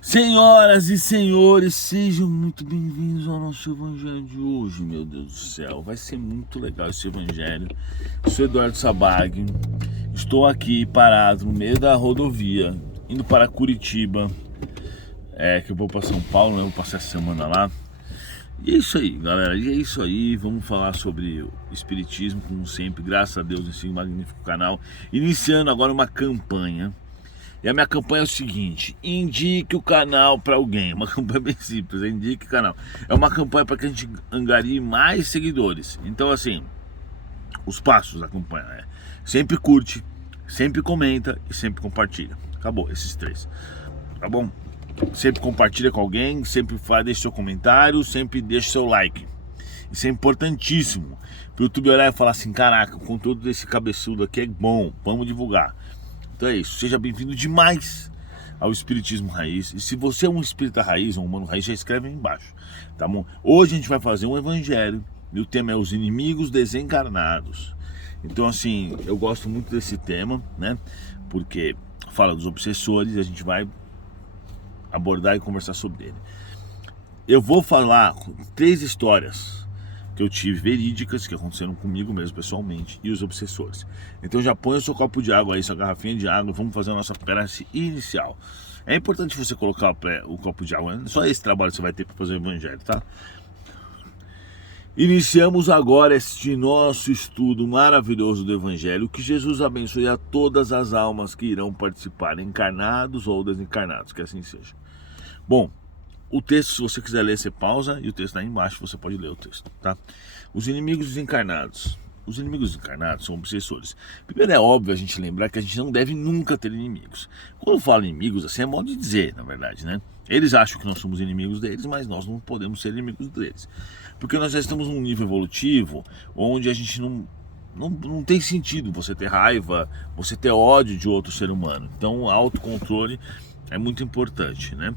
Senhoras e senhores, sejam muito bem-vindos ao nosso evangelho de hoje, meu Deus do céu. Vai ser muito legal esse evangelho. Sou Eduardo Sabag, estou aqui parado no meio da rodovia, indo para Curitiba, que eu vou para São Paulo, né? Vou passar essa semana lá. E é isso aí, galera, e é isso aí. Vamos falar sobre o Espiritismo, como sempre, graças a Deus, nesse magnífico canal. Iniciando agora uma campanha. E a minha campanha é o seguinte: indique o canal para alguém. Uma campanha bem simples, indique o canal. É uma campanha para que a gente angarie mais seguidores. Então, assim, os passos da campanha é: sempre curte, sempre comenta e sempre compartilha. Acabou, esses três, tá bom? Sempre compartilha com alguém, sempre deixa seu comentário, sempre deixa seu like. Isso é importantíssimo para o YouTube olhar e falar assim: caraca, o conteúdo desse cabeçudo aqui é bom, vamos divulgar. Então é isso, seja bem-vindo demais ao Espiritismo Raiz. E se você é um espírita raiz, um humano raiz, já escreve aí embaixo, tá bom? Hoje a gente vai fazer um evangelho e o tema é os inimigos desencarnados. Então, assim, eu gosto muito desse tema, né? Porque fala dos obsessores e a gente vai abordar e conversar sobre ele. Eu vou falar 3 histórias que eu tive verídicas, que aconteceram comigo mesmo pessoalmente, e os obsessores. Então já põe o seu copo de água aí, sua garrafinha de água, vamos fazer a nossa prece inicial. É importante você colocar o copo de água, só esse trabalho que você vai ter para fazer o evangelho, tá? Iniciamos agora este nosso estudo maravilhoso do evangelho. Que Jesus abençoe a todas as almas que irão participar, encarnados ou desencarnados, que assim seja. Bom, o texto, se você quiser ler, você pausa, e o texto está aí embaixo, você pode ler o texto, tá? Os inimigos desencarnados. Os inimigos desencarnados são obsessores. Primeiro, é óbvio a gente lembrar que a gente não deve nunca ter inimigos. Quando eu falo inimigos, assim, é modo de dizer, na verdade, né? Eles acham que nós somos inimigos deles, mas nós não podemos ser inimigos deles. Porque nós já estamos num nível evolutivo onde a gente não tem sentido você ter raiva, você ter ódio de outro ser humano. Então, autocontrole é muito importante, né?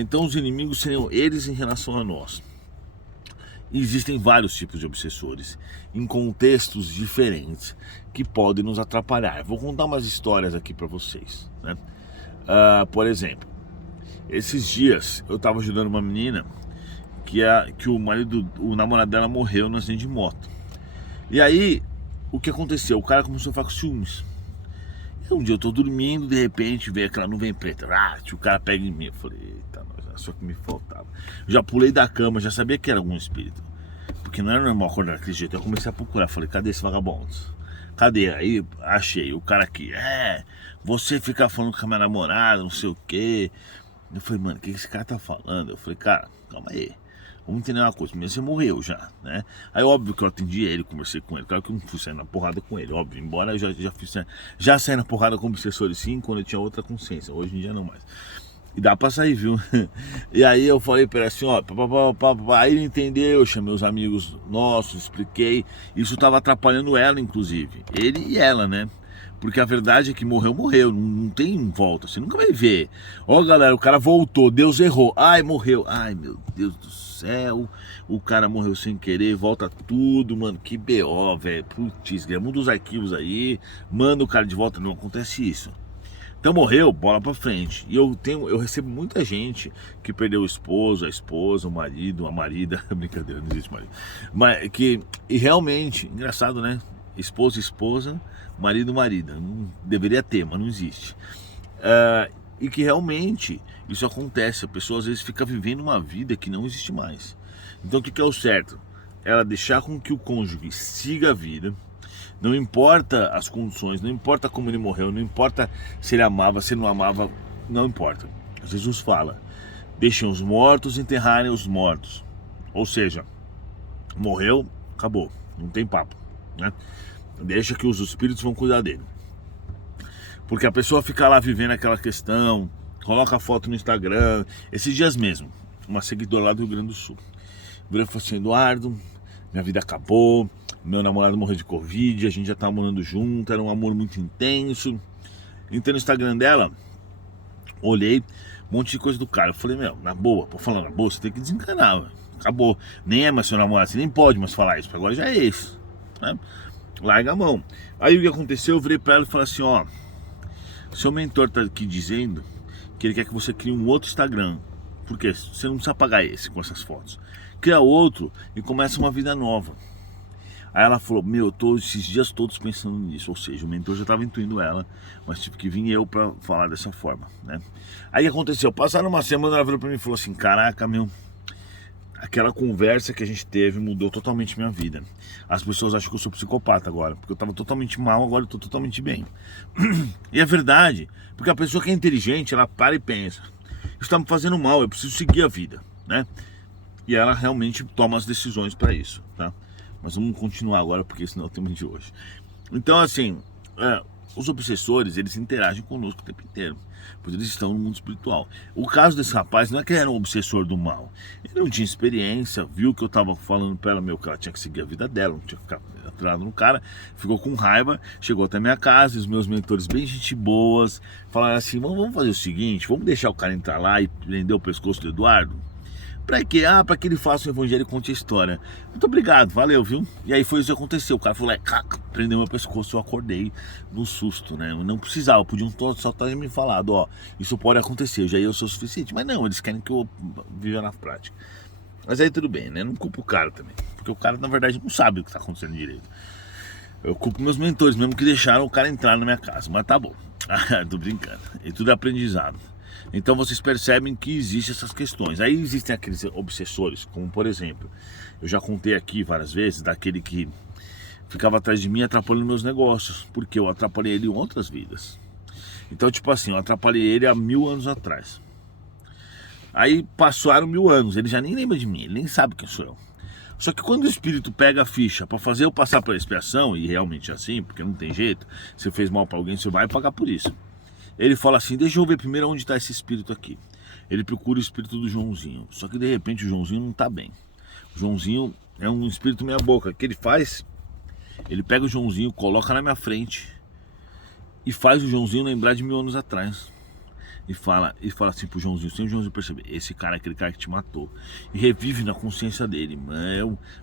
Então os inimigos seriam eles em relação a nós. Existem vários tipos de obsessores em contextos diferentes que podem nos atrapalhar. Vou contar umas histórias aqui para vocês, né? Por exemplo, esses dias eu estava ajudando uma menina que o namorado dela morreu no acidente de moto. E aí, o que aconteceu? O cara começou a ficar com ciúmes. Um dia eu tô dormindo, de repente veio aquela nuvem preta, o cara pega em mim. Eu falei, eita, é só que me faltava. Eu já pulei da cama, já sabia que era algum espírito, porque não era normal acordar daquele jeito. Eu comecei a procurar, falei, cadê esse vagabundo? Cadê? Aí achei, o cara aqui, você fica falando com a minha namorada, não sei o quê. Eu falei, mano, o que esse cara tá falando? Eu falei, cara, calma aí. Vamos entender uma coisa, primeiro você morreu já, né? Aí óbvio que eu atendi ele, conversei com ele. Claro que eu não fui sair na porrada com ele, óbvio. Embora eu já saí na porrada com obsessores sim, quando eu tinha outra consciência. Hoje em dia não mais. E dá pra sair, viu? E aí eu falei pra ele assim, ó, aí ele entendeu, eu chamei os amigos nossos, expliquei. Isso tava atrapalhando ela, inclusive. Ele e ela, né? Porque a verdade é que morreu, não tem volta, você nunca vai ver. Ó, galera, o cara voltou, Deus errou, ai, morreu, ai, meu Deus do céu, o cara morreu sem querer, volta tudo, mano, que BO, velho, putz, muda os arquivos aí, manda o cara de volta, não acontece isso. Então morreu, bola pra frente. E eu recebo muita gente que perdeu o esposo, a esposa, o marido, a marida, brincadeira, não existe marido. E realmente, engraçado, né? Esposa, marido, marida. Não deveria ter, mas não existe. E que realmente isso acontece. A pessoa às vezes fica vivendo uma vida que não existe mais. Então o que é o certo? Ela deixar com que o cônjuge siga a vida. Não importa as condições, não importa como ele morreu, não importa se ele amava, se ele não amava, não importa. Jesus fala, deixem os mortos enterrarem os mortos. Ou seja, morreu, acabou, não tem papo, né? Deixa que os espíritos vão cuidar dele. Porque a pessoa fica lá vivendo aquela questão, coloca a foto no Instagram. Esses dias mesmo, uma seguidora lá do Rio Grande do Sul virou e falou assim, Eduardo, minha vida acabou, meu namorado morreu de Covid, a gente já tava morando junto, era um amor muito intenso. Entrei no Instagram dela, olhei, um monte de coisa do cara. Eu falei, na boa, por falar na boa, você tem que desencanar, véio. Acabou, nem é mais seu namorado, você nem pode mais falar isso, porque agora já é esse, né? Larga a mão. Aí o que aconteceu, eu virei pra ela e falei assim, ó, seu mentor tá aqui dizendo que ele quer que você crie um outro Instagram. Porque você não precisa pagar esse com essas fotos. Cria outro e começa uma vida nova. Aí ela falou, meu, eu tô esses dias todos pensando nisso. Ou seja, o mentor já estava intuindo ela, mas tive que vir eu para falar dessa forma, né? Aí aconteceu, passaram uma semana, ela virou para mim e falou assim, caraca, meu, aquela conversa que a gente teve mudou totalmente minha vida. As pessoas acham que eu sou psicopata agora, porque eu estava totalmente mal, agora eu tô totalmente bem. E é verdade, porque a pessoa que é inteligente, ela para e pensa, isso está me fazendo mal, eu preciso seguir a vida, né? E ela realmente toma as decisões para isso, tá? Mas vamos continuar agora, porque senão é o tema de hoje. Então, assim, os obsessores, eles interagem conosco o tempo inteiro, pois eles estão no mundo espiritual. O caso desse rapaz não é que ele era um obsessor do mal. Ele não tinha experiência, viu que eu tava falando pra ela, que ela tinha que seguir a vida dela, não tinha que ficar atrás no cara, ficou com raiva, chegou até minha casa, e os meus mentores bem gente boas, falaram assim, vamos fazer o seguinte, vamos deixar o cara entrar lá e prender o pescoço do Eduardo? Pra quê? Pra que ele faça o evangelho e conte a história. Muito obrigado, valeu, viu? E aí foi isso que aconteceu. O cara foi lá e prendeu meu pescoço. Eu acordei no susto, né? Eu não precisava, podiam só ter me falado, ó, isso pode acontecer, já eu sou o suficiente. Mas não, eles querem que eu viva na prática. Mas aí tudo bem, né? Não culpo o cara também. Porque o cara, na verdade, não sabe o que tá acontecendo direito. Eu culpo meus mentores, mesmo que deixaram o cara entrar na minha casa. Mas tá bom. Tô brincando. E tudo é aprendizado. Então vocês percebem que existem essas questões. Aí existem aqueles obsessores, como por exemplo, eu já contei aqui várias vezes, daquele que ficava atrás de mim atrapalhando meus negócios, porque eu atrapalhei ele em outras vidas. Então, tipo assim, eu atrapalhei ele há 1000 anos atrás. Aí passaram 1000 anos, ele já nem lembra de mim, ele nem sabe quem sou eu. Só que quando o espírito pega a ficha para fazer eu passar pela expiação, e realmente é assim, porque não tem jeito, você fez mal para alguém, você vai pagar por isso. Ele fala assim, deixa eu ver primeiro onde está esse espírito aqui. Ele procura o espírito do Joãozinho. Só que de repente o Joãozinho não está bem. O Joãozinho é um espírito meia boca. O que ele faz? Ele pega o Joãozinho, coloca na minha frente e faz o Joãozinho lembrar de 1000 anos atrás. E fala assim pro Joãozinho, sem o Joãozinho perceber, esse cara é aquele cara que te matou. E revive na consciência dele.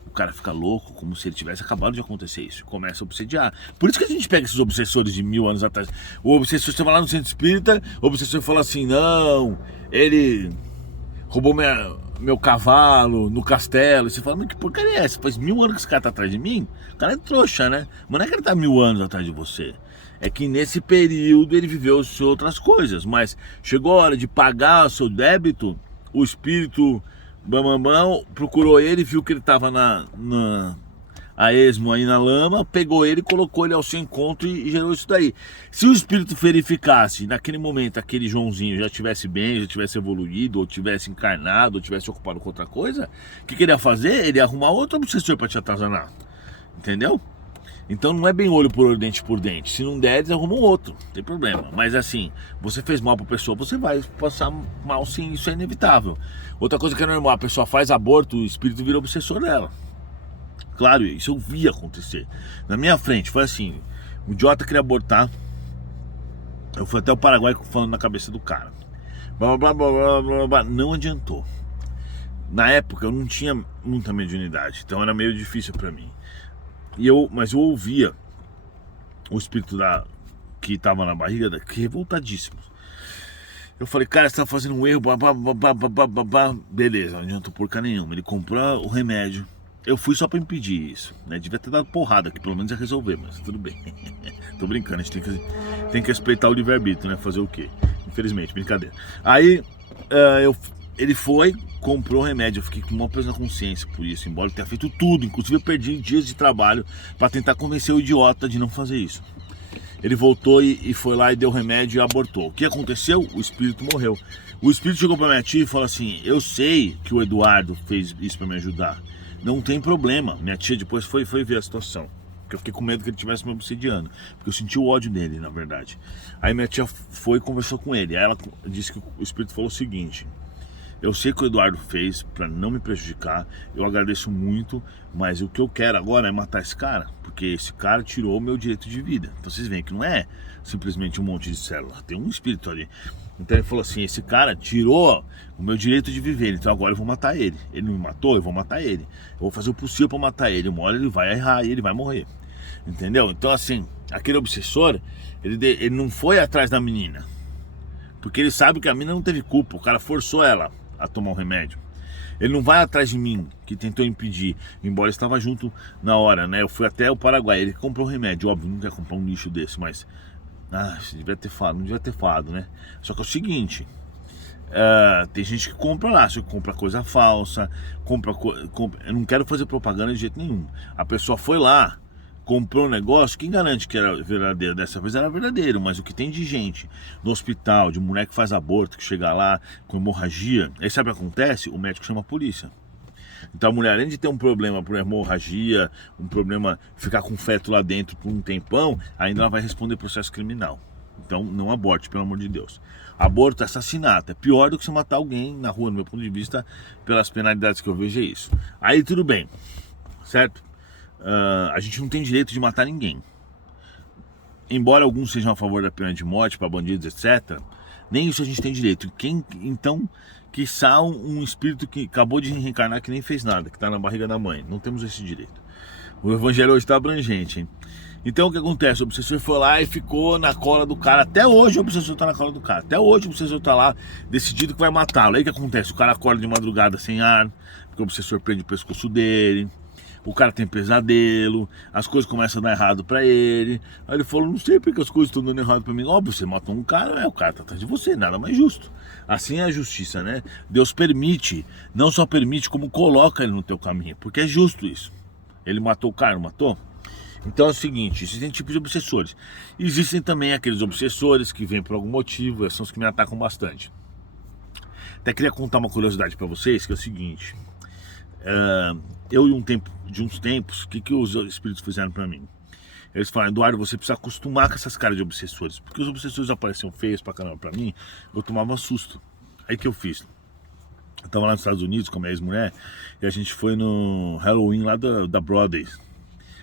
O cara fica louco, como se ele tivesse acabado de acontecer isso. Começa a obsediar. Por isso que a gente pega esses obsessores de 1000 anos atrás. O obsessor, você vai lá no centro espírita, o obsessor fala assim, não, ele roubou meu cavalo no castelo. E você fala, mas que porcaria é essa? Faz 1000 anos que esse cara tá atrás de mim? O cara é trouxa, né? Mas não é que ele tá 1000 anos atrás de você. É que nesse período ele viveu outras coisas, mas chegou a hora de pagar o seu débito, o espírito Bambambam procurou ele, viu que ele estava a esmo aí na lama, pegou ele, colocou ele ao seu encontro e gerou isso daí. Se o espírito verificasse naquele momento aquele Joãozinho já estivesse bem, já tivesse evoluído, ou tivesse encarnado, ou tivesse ocupado com outra coisa, o que ele ia fazer? Ele ia arrumar outro obsessor para te atazanar, entendeu? Então não é bem olho por olho, dente por dente. Se não der, eles arrumam outro, não tem problema. Mas assim, você fez mal pra pessoa, você vai passar mal sim, isso é inevitável. Outra coisa que é normal, a pessoa faz aborto, o espírito vira obsessor dela. Claro, isso eu vi acontecer. Na minha frente, foi assim, o idiota queria abortar. Eu fui até o Paraguai falando na cabeça do cara. Blá, blá, blá, blá, blá, blá. Não adiantou. Na época eu não tinha muita mediunidade, então era meio difícil pra mim. Mas eu ouvia o espírito que estava na barriga que revoltadíssimo. Eu falei, cara, você tá fazendo um erro, beleza, não adiantou porca nenhuma. Ele comprou o remédio. Eu fui só pra impedir isso, né? Devia ter dado porrada, que pelo menos ia resolver, mas tudo bem. Tô brincando, a gente tem que respeitar o livre-arbítrio, né? Fazer o quê? Infelizmente, brincadeira. Aí ele foi, comprou o remédio. Eu fiquei com uma peso na consciência por isso, embora eu tenha feito tudo. Inclusive eu perdi dias de trabalho para tentar convencer o idiota de não fazer isso. Ele voltou e foi lá e deu remédio e abortou. O que aconteceu? O espírito morreu. O espírito chegou para minha tia e falou assim, eu sei que o Eduardo fez isso para me ajudar, não tem problema. Minha tia depois foi ver a situação, porque eu fiquei com medo que ele estivesse me obsediando, porque eu senti o ódio dele, na verdade. Aí minha tia foi e conversou com ele. Aí ela disse que o espírito falou o seguinte, eu sei que o Eduardo fez para não me prejudicar, eu agradeço muito, mas o que eu quero agora é matar esse cara, porque esse cara tirou o meu direito de vida. Então vocês veem que não é simplesmente um monte de célula, tem um espírito ali. Então ele falou assim, esse cara tirou o meu direito de viver, então agora eu vou matar ele. Ele não me matou, eu vou matar ele. Eu vou fazer o possível para matar ele, uma hora ele vai errar e ele vai morrer. Entendeu? Então assim, aquele obsessor, ele não foi atrás da menina. Porque ele sabe que a mina não teve culpa, o cara forçou ela a tomar um remédio. Ele não vai atrás de mim, que tentou impedir, embora eu estava junto na hora, né? Eu fui até o Paraguai, ele comprou um remédio, óbvio, não quer comprar um lixo desse, mas... devia ter falado, não devia ter falado, né? Só que é o seguinte, tem gente que compra lá, você compra coisa falsa, compra... Eu não quero fazer propaganda de jeito nenhum. A pessoa foi lá, comprou um negócio, quem garante que era verdadeiro? Dessa vez era verdadeiro, mas o que tem de gente no hospital, de mulher que faz aborto, que chega lá com hemorragia, aí sabe o que acontece? O médico chama a polícia. Então a mulher, além de ter um problema por hemorragia, um problema ficar com feto lá dentro por um tempão, ainda ela vai responder processo criminal. Então não aborte, pelo amor de Deus. Aborto é assassinato, é pior do que você matar alguém na rua, no meu ponto de vista, pelas penalidades que eu vejo é isso. Aí tudo bem, certo? A gente não tem direito de matar ninguém. Embora alguns sejam a favor da pena de morte para bandidos, etc., nem isso a gente tem direito. Então, quiçá um espírito que acabou de reencarnar, que nem fez nada, que está na barriga da mãe. Não temos esse direito. O evangelho hoje está abrangente, hein? Então o que acontece? O obsessor foi lá e ficou na cola do cara. Até hoje o obsessor está na cola do cara. Até hoje o obsessor está lá decidido que vai matá-lo. Aí o que acontece? O cara acorda de madrugada sem ar, porque o obsessor prende o pescoço dele. O cara tem pesadelo, as coisas começam a dar errado pra ele. Aí ele falou, não sei porque as coisas estão dando errado pra mim. Óbvio, você matou um cara, o cara tá atrás de você, nada mais justo. Assim é a justiça, né? Deus permite, não só permite, como coloca ele no teu caminho, porque é justo isso. Ele matou o cara, não matou? Então é o seguinte, existem tipos de obsessores. Existem também aqueles obsessores que vêm por algum motivo, esses são os que me atacam bastante. Até queria contar uma curiosidade pra vocês, que é o seguinte... eu de uns tempos, o que os espíritos fizeram pra mim? Eles falaram, Eduardo, você precisa acostumar com essas caras de obsessores, porque os obsessores apareciam feios pra caramba pra mim, eu tomava susto. Aí que eu fiz? Eu tava lá nos Estados Unidos com a minha ex-mulher, e a gente foi no Halloween lá da Broadway.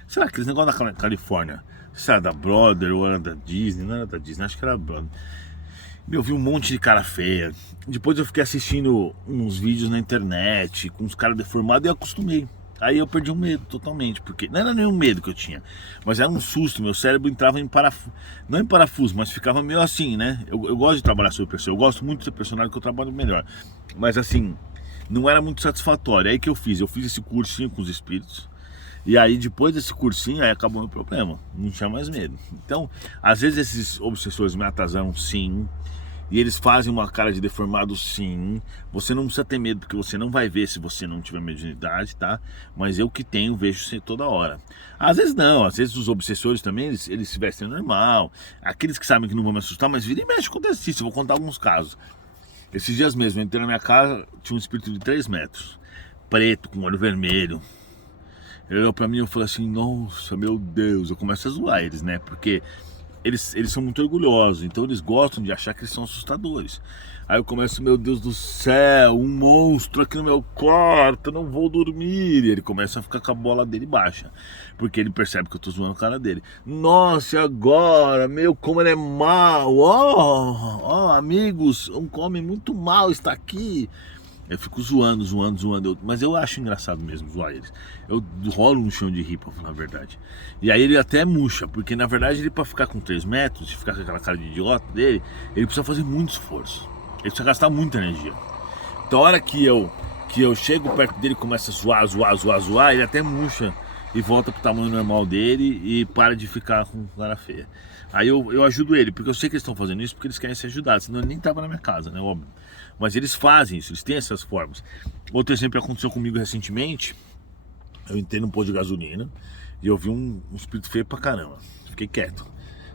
Sei lá, aqueles negócios da Califórnia. Se era da Broadway ou era da Disney, não era da Disney, acho que era da Broadway. Eu vi um monte de cara feia. Depois eu fiquei assistindo uns vídeos na internet com uns caras deformados e eu acostumei. Aí eu perdi o medo totalmente, porque não era nenhum medo que eu tinha, mas era um susto. Meu cérebro entrava em parafuso, não em parafuso, mas ficava meio assim, né? Eu gosto de trabalhar sob pressão, eu gosto muito de ser personagem, que eu trabalho melhor. Mas assim, não era muito satisfatório. Aí que eu fiz esse cursinho com os espíritos. E aí depois desse cursinho, aí acabou o meu problema, não tinha mais medo. Então, às vezes esses obsessores me atazaram, sim. E eles fazem uma cara de deformado, sim. Você não precisa ter medo, porque você não vai ver se você não tiver mediunidade, tá? Mas eu que tenho, vejo toda hora. Às vezes não, às vezes os obsessores também, eles se vestem normal. Aqueles que sabem que não vão me assustar, mas vira e mexe, acontece isso. Eu vou contar alguns casos. Esses dias mesmo, eu entrei na minha casa, tinha um espírito de 3 metros. Preto, com olho vermelho. Ele olhou pra mim e eu falei assim, nossa, meu Deus. Eu começo a zoar eles, né? Porque... Eles são muito orgulhosos, então eles gostam de achar que eles são assustadores. Aí eu começo, meu Deus do céu, um monstro aqui no meu quarto, eu não vou dormir. E ele começa a ficar com a bola dele baixa, porque ele percebe que eu tô zoando o cara dele. Nossa, e agora, meu, como ele é mau, amigos, um homem muito mau está aqui. Eu fico zoando, mas eu acho engraçado mesmo zoar eles. Eu rolo no chão de rir, pra falar a verdade. E aí ele até murcha, porque na verdade ele, pra ficar com 3 metros, e ficar com aquela cara de idiota dele, ele precisa fazer muito esforço. Ele precisa gastar muita energia. Então a hora que eu chego perto dele e começo a zoar, ele até murcha e volta pro tamanho normal dele e para de ficar com cara feia. Aí eu ajudo ele, porque eu sei que eles estão fazendo isso porque eles querem ser ajudados, senão ele nem tava na minha casa, né, óbvio. Mas eles fazem isso, eles têm essas formas. Outro exemplo que aconteceu comigo recentemente, eu entrei num posto de gasolina e eu vi um espírito feio pra caramba. Fiquei quieto.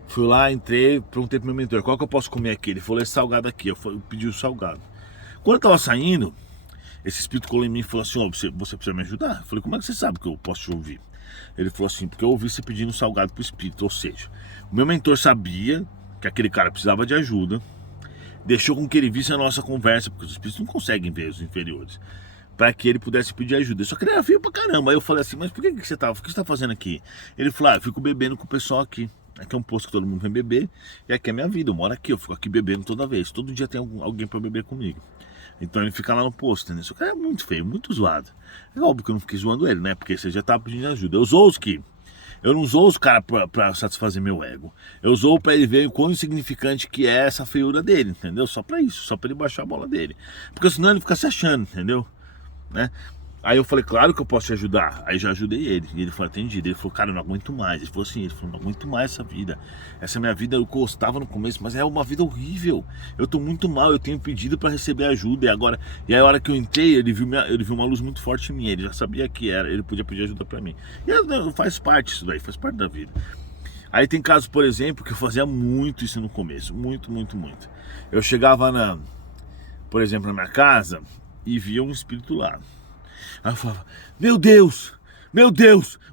Fui lá, entrei, perguntei pro meu mentor, qual que eu posso comer aqui? Ele falou, esse salgado aqui. Eu pedi o salgado. Quando eu tava saindo, esse espírito colou em mim e falou assim, você precisa me ajudar? Eu falei, como é que você sabe que eu posso te ouvir? Ele falou assim, porque eu ouvi você pedindo salgado pro espírito. Ou seja, o meu mentor sabia que aquele cara precisava de ajuda, deixou com que ele visse a nossa conversa, porque os espíritos não conseguem ver os inferiores, para que ele pudesse pedir ajuda. Só que ele era feio pra caramba. Aí eu falei assim, mas por que você tá fazendo aqui? Ele falou, eu fico bebendo com o pessoal aqui. Aqui é um posto que todo mundo vem beber, e aqui é minha vida, eu moro aqui, eu fico aqui bebendo toda vez. Todo dia tem alguém para beber comigo. Então ele fica lá no posto, entendeu? Esse cara é muito feio, muito zoado. É óbvio que eu não fiquei zoando ele, né? Porque você já tava pedindo ajuda. Eu zoo os que Eu não usou os caras pra satisfazer meu ego. Eu usou pra ele ver o quão insignificante que é essa feiura dele, entendeu? Só pra isso, só pra ele baixar a bola dele. Porque senão ele fica se achando, entendeu? Né? Aí eu falei, claro que eu posso te ajudar. Aí já ajudei ele. E ele falou, entendido. Ele falou, cara, eu não aguento mais. Ele falou assim, não aguento mais essa vida. Essa minha vida eu gostava no começo, mas é uma vida horrível. Eu tô muito mal, eu tenho pedido pra receber ajuda. E aí a hora que eu entrei, ele viu uma luz muito forte em mim. Ele já sabia que era, ele podia pedir ajuda pra mim. E faz parte isso daí, faz parte da vida. Aí tem casos, por exemplo, que eu fazia muito isso no começo. Muito, muito, muito. Eu chegava por exemplo, na minha casa e via um espírito lá. Aí eu falava, meu Deus,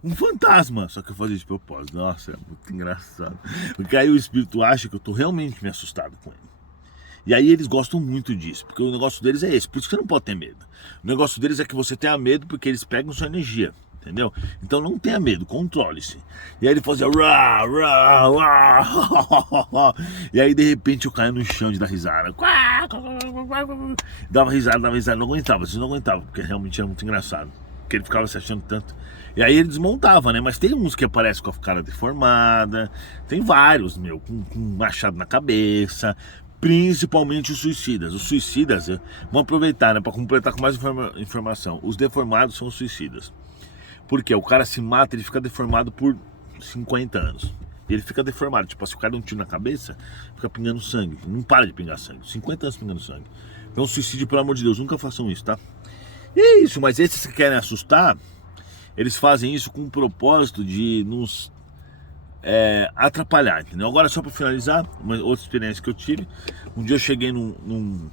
um fantasma. Só que eu fazia de propósito. Nossa, é muito engraçado. Porque aí o espírito acha que eu tô realmente me assustado com ele. E aí eles gostam muito disso, porque o negócio deles é esse. Por isso que você não pode ter medo. O negócio deles é que você tenha medo porque eles pegam sua energia. Entendeu? Então não tenha medo, controle-se. E aí ele fazia rá, rá, rá. E aí de repente eu caía no chão de dar risada. Dava risada, não aguentava, vocês não aguentavam, porque realmente era muito engraçado. Porque ele ficava se achando tanto. E aí ele desmontava, né? Mas tem uns que aparecem com a cara deformada. Tem vários, meu, com machado na cabeça. Principalmente os suicidas. Os suicidas, vamos aproveitar, né? Para completar com mais informação. Os deformados são os suicidas. Porque o cara se mata, ele fica deformado por 50 anos. E ele fica deformado, tipo, se o cara dá um tiro na cabeça, fica pingando sangue. Não para de pingar sangue. 50 anos pingando sangue. Então suicídio, pelo amor de Deus, nunca façam isso, tá? E é isso, mas esses que querem assustar, eles fazem isso com o propósito de nos atrapalhar, entendeu? Agora, só pra finalizar, uma outra experiência que eu tive. Um dia eu cheguei num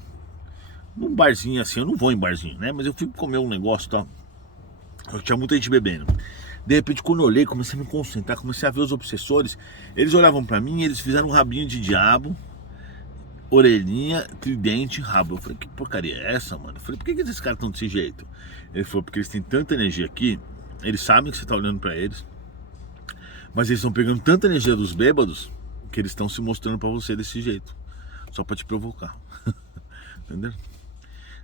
barzinho assim, eu não vou em barzinho, né? Mas eu fui comer um negócio e tal. Tinha muita gente bebendo. De repente, quando eu olhei, comecei a me concentrar, comecei a ver os obsessores. Eles olhavam pra mim e eles fizeram um rabinho de diabo, orelhinha, tridente, rabo. Eu falei, que porcaria é essa, mano? Eu falei, por que esses caras estão desse jeito? Ele falou, porque eles têm tanta energia aqui, eles sabem que você tá olhando pra eles, mas eles estão pegando tanta energia dos bêbados que eles estão se mostrando pra você desse jeito, só pra te provocar. Entendeu?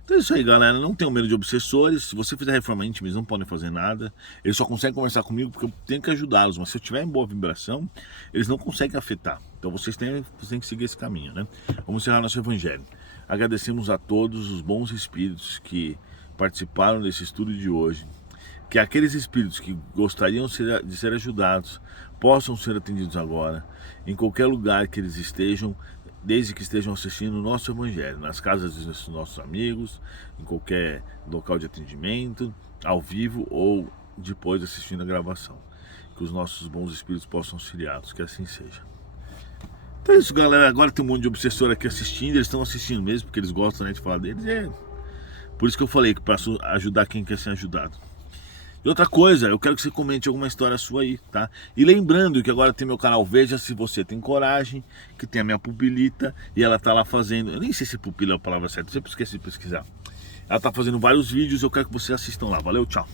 Então é isso aí, galera, não tenham medo de obsessores. Se você fizer reforma íntima, eles não podem fazer nada. Eles só conseguem conversar comigo porque eu tenho que ajudá-los. Mas se eu tiver em boa vibração, eles não conseguem afetar. Então vocês têm que seguir esse caminho, né? Vamos encerrar nosso evangelho. Agradecemos a todos os bons espíritos que participaram desse estudo de hoje. Que aqueles espíritos que gostariam de ser ajudados possam ser atendidos agora, em qualquer lugar que eles estejam, desde que estejam assistindo o nosso evangelho, nas casas dos nossos amigos, em qualquer local de atendimento, ao vivo ou depois assistindo a gravação. Que os nossos bons espíritos possam auxiliá-los, que assim seja. Então é isso, galera. Agora tem um monte de obsessor aqui assistindo, eles estão assistindo mesmo, porque eles gostam, né, de falar deles. Por isso que eu falei que para ajudar quem quer ser ajudado. E outra coisa, eu quero que você comente alguma história sua aí, tá? E lembrando que agora tem meu canal Veja Se Você Tem Coragem, que tem a minha pupilita, e ela tá lá fazendo, eu nem sei se pupila é a palavra certa, eu sempre esqueci de pesquisar. Ela tá fazendo vários vídeos, eu quero que vocês assistam lá. Valeu, tchau!